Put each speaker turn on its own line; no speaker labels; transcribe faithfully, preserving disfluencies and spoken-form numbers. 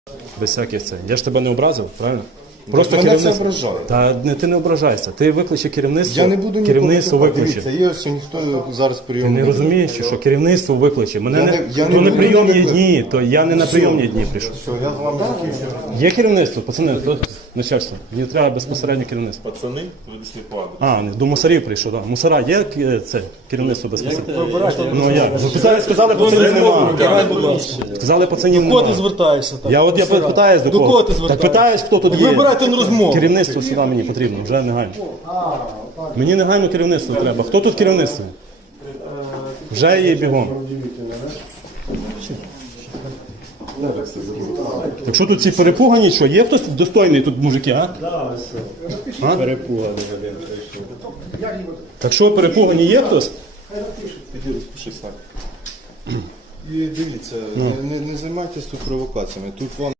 Без всяких це. Я ж тебе не образив, правильно? Просто
Мене
керівництво.
це ображає.
Та не ти не ображайся. Ти викличе керівництво.
Я не буду нікого
керівництво
викликати.
викличе.
Дивіться, є ось ніхто зараз
Ти
прийом.
не розумієш, що керівництво викличе. Мене
Я
не,
не- я
то
не
не
буду
прийомні
викликати.
дні, то я не на прийомні дні прийшов.
Все, я з вами закінчую.
Є керівництво, пацани, то начальство. Мені треба безпосередньо керівництво.
Пацани, ви десь не падали.
А, не, до мусорів прийшов, так. Мусора є е, це керівництво безпосередньо? Ну як? Ви сказали, сказали, пацанів немає.
Давай, будь ласка.
Сказали, пацанів
До кого ти
немає.
звертаєшся? Так?
Я от я
Посирай.
питаюсь до
До
кого.
кого ти
Так
звертаєшся?
питаюсь, хто тут
Так
є.
вибирайте на розмову.
Керівництво сюди мені потрібно, вже негайно. Мені негайно керівництво треба. Хто тут керівництво? Вже є бігом. Так що тут ці перепугані, що? Є хтось достойний тут мужики, а? А?
Перепуганий один.
Так що, перепугані є хтось?
Іди розпишись так.
І дивіться, не, не, не займайтесь тут провокаціями. Тут вам